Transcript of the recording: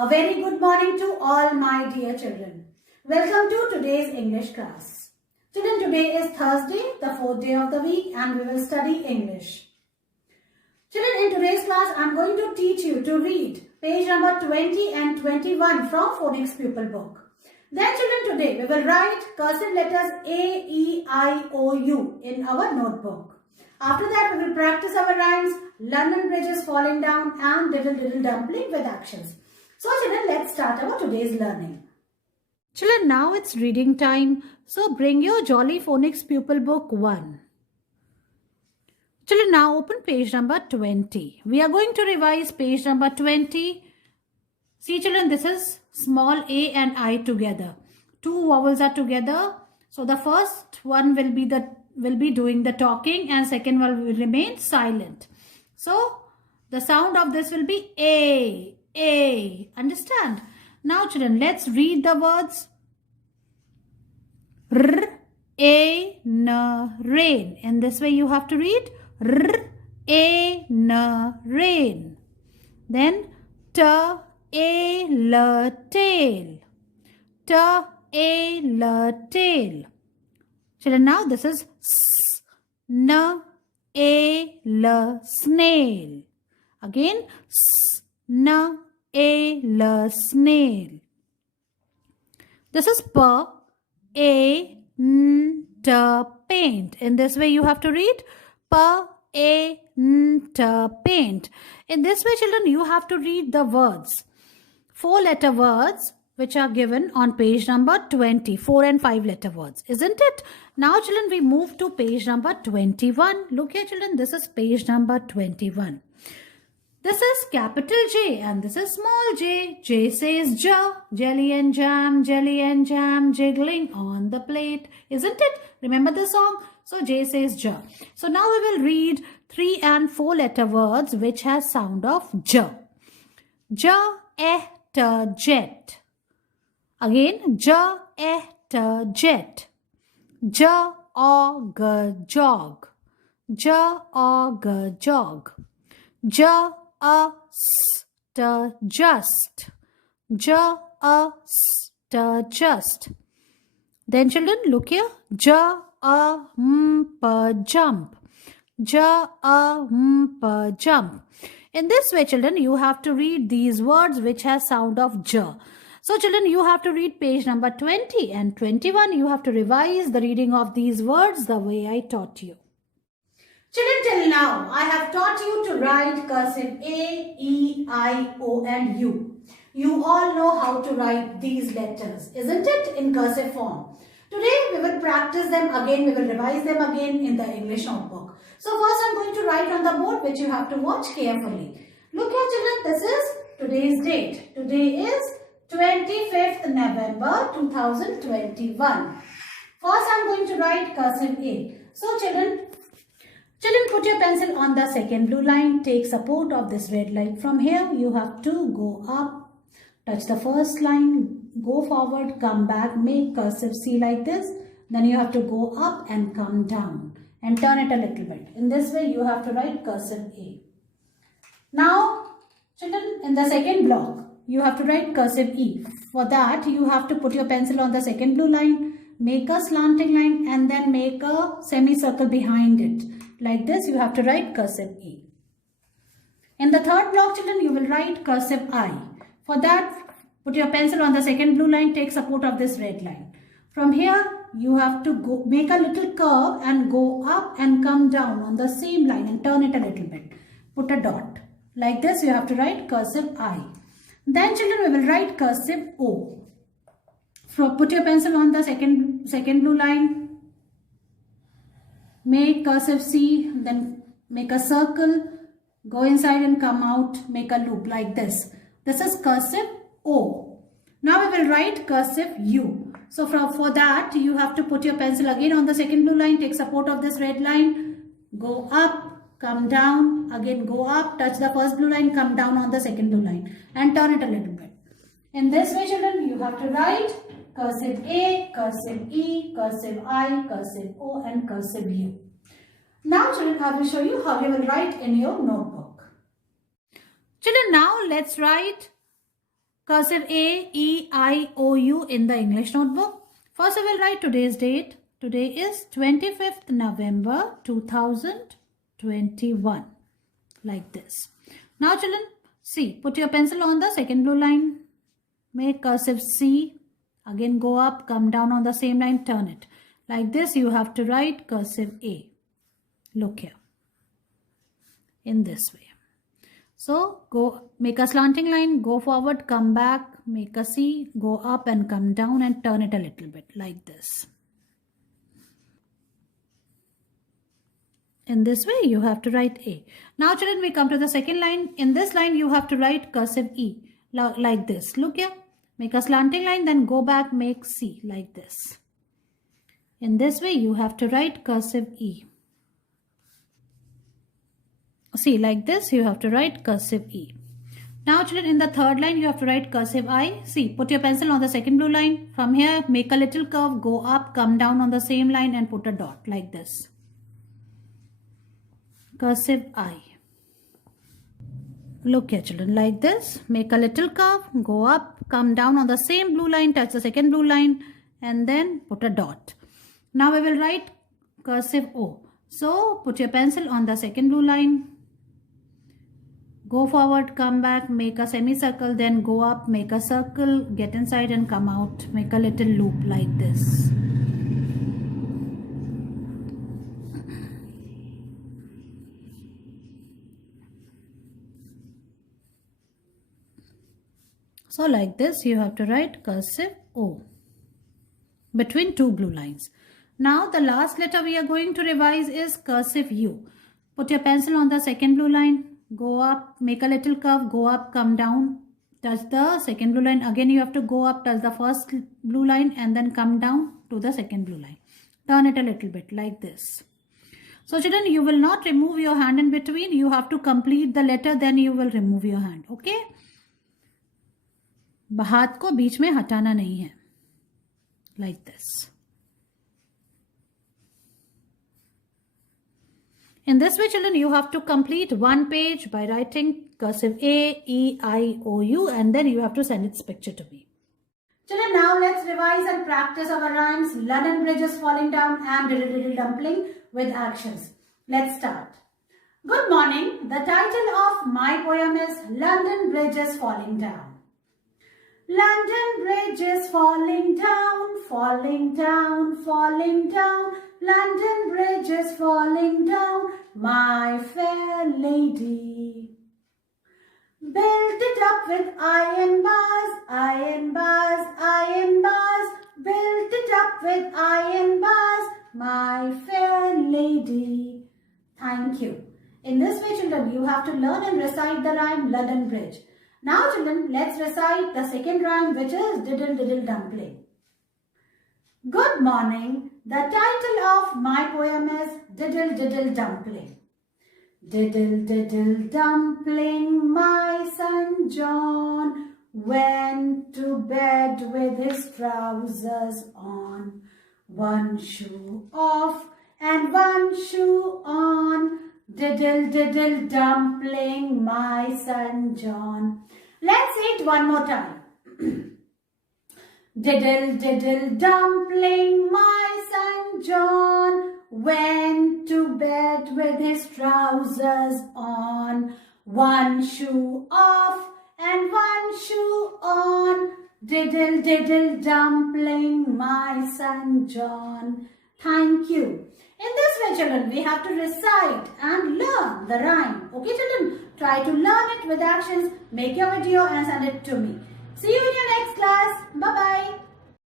A very good morning to all my dear children. Welcome to today's English class. Children, today is Thursday, the fourth day of the week, and we will study English. Children, in today's class, I am going to teach you to read page number 20 and 21 from Phonics Pupil Book. Then children, today we will write cursive letters A, E, I, O, U in our notebook. After that, we will practice our rhymes, London Bridge is falling down, and Diddle Diddle Dumpling with actions. So children, let's start our today's learning. Children, now it's reading time. So bring your Jolly Phonics Pupil Book 1. Children, now open page number 20. We are going to revise page number 20. See children, this is small a and I together. Two vowels are together. So the first one will be doing the talking and second one will remain silent. So the sound of this will be A. Understand? Now children, let's read the words. R, A, N, rain. In this way you have to read R, A, N, rain. Then T, A, L, tail. T, A, L, tail. Children, now this is S, N, A, L, snail. Again, S, N, A, L, snail. This is P, A, N, T, paint. In this way you have to read P, A, N, T, paint. In this way children, you have to read the words. 4-letter words which are given on page number 20. 4 and 5 letter words, isn't it? Now children, we move to page number 21. Look here children, this is page number 21. This is capital J and this is small j. J says J, jelly and jam, jiggling on the plate. Isn't it? Remember the song? So J says J. So now we will read 3 and 4 letter words which has sound of J. J, T, jet. Again, J, T, jet. J, O, G, jog. J, O, G, jog. J, A, S, T, just. J, A, S, T, just. Then children, look here. J, A, M, P, jump. J, A, M, P, jump. In this way, children, you have to read these words which has sound of J. So children, you have to read page number 20 and 21. You have to revise the reading of these words the way I taught you. Children, till now, I have taught you to write cursive A, E, I, O and U. You all know how to write these letters, isn't it, in cursive form. Today, we will practice them again. We will revise them again in the English notebook. So first, I am going to write on the board which you have to watch carefully. Look here, children, this is today's date. Today is 25th November 2021. First, I am going to write cursive A. So children, put your pencil on the second blue line. Take support of this red line. From here, you have to go up, touch the first line, go forward, come back, make cursive C like this. Then you have to go up and come down and turn it a little bit. In this way, you have to write cursive A. Now, children, in the second block, you have to write cursive E. For that, you have to put your pencil on the second blue line, make a slanting line and then make a semicircle behind it. Like this, you have to write cursive E. In the third block, children, you will write cursive I. For that, put your pencil on the second blue line, take support of this red line. From here, you have to go make a little curve and go up and come down on the same line and turn it a little bit. Put a dot. Like this, you have to write cursive I. Then, children, we will write cursive O. Put your pencil on the second blue line. Make cursive C, then make a circle, go inside and come out, make a loop like this. This is cursive O. Now we will write cursive U. So for that, you have to put your pencil again on the second blue line, take support of this red line, go up, come down, again go up, touch the first blue line, come down on the second blue line and turn it a little bit. In this way, children, you have to write cursive A, cursive E, cursive I, cursive O and cursive U. Now children, I will show you how you will write in your notebook. Children, now let's write Cursive A, E, I, O, U in the English notebook. First we will write today's date. Today is 25th November 2021. Like this. Now children, see, put your pencil on the second blue line. Make cursive C. Again go up, come down on the same line, turn it. Like this you have to write cursive A. Look here. In this way. So go make a slanting line, go forward, come back, make a C, go up and come down and turn it a little bit like this. In this way you have to write A. Now children, we come to the second line. In this line you have to write cursive E like this. Look here. Make a slanting line, then go back, make C like this. In this way you have to write cursive E. See, like this you have to write cursive E. Now children, in the third line you have to write cursive I. See, put your pencil on the second blue line. From here make a little curve, go up, come down on the same line and put a dot like this. Cursive I. Look here children, like this. Make a little curve, go up, come down on the same blue line, touch the second blue line and then put a dot. Now we will write cursive O. So put your pencil on the second blue line. Go forward, come back, make a semicircle, then go up, make a circle, get inside and come out. Make a little loop like this. So like this you have to write cursive O between two blue lines. Now the last letter we are going to revise is cursive U. Put your pencil on the second blue line. Go up, make a little curve, go up, come down, touch the second blue line. Again you have to go up, touch the first blue line and then come down to the second blue line. Turn it a little bit like this. So children, you will not remove your hand in between. You have to complete the letter, then you will remove your hand. Okay? हाथ को बीच में हटाना नहीं है. Like this. In this way, children, you have to complete one page by writing cursive A, E, I, O, U and then you have to send its picture to me. Children, now let's revise and practice our rhymes. London Bridge is falling down and diddle diddle dumpling with actions. Let's start. Good morning. The title of my poem is London Bridge is falling down. London Bridge is falling down, falling down, falling down. London Bridge is falling down, my fair lady. Built it up with iron bars, iron bars, iron bars. Built it up with iron bars, my fair lady. Thank you. In this way, children, you have to learn and recite the rhyme London Bridge. Now children, let's recite the second rhyme, which is Diddle Diddle Dumpling. Good morning. The title of my poem is Diddle Diddle Dumpling. Diddle Diddle Dumpling, my son John went to bed with his trousers on. One shoe off and one shoe on. Diddle Diddle Dumpling, my son John. Let's say it one more time. Diddle Diddle Dumpling, my son John went to bed with his trousers on. One shoe off and one shoe on. Diddle Diddle Dumpling, my son John. Thank you. In this way, children, we have to recite and learn the rhyme. Okay, children? Try to learn it with actions. Make your video and send it to me. See you in your next class. Bye-bye.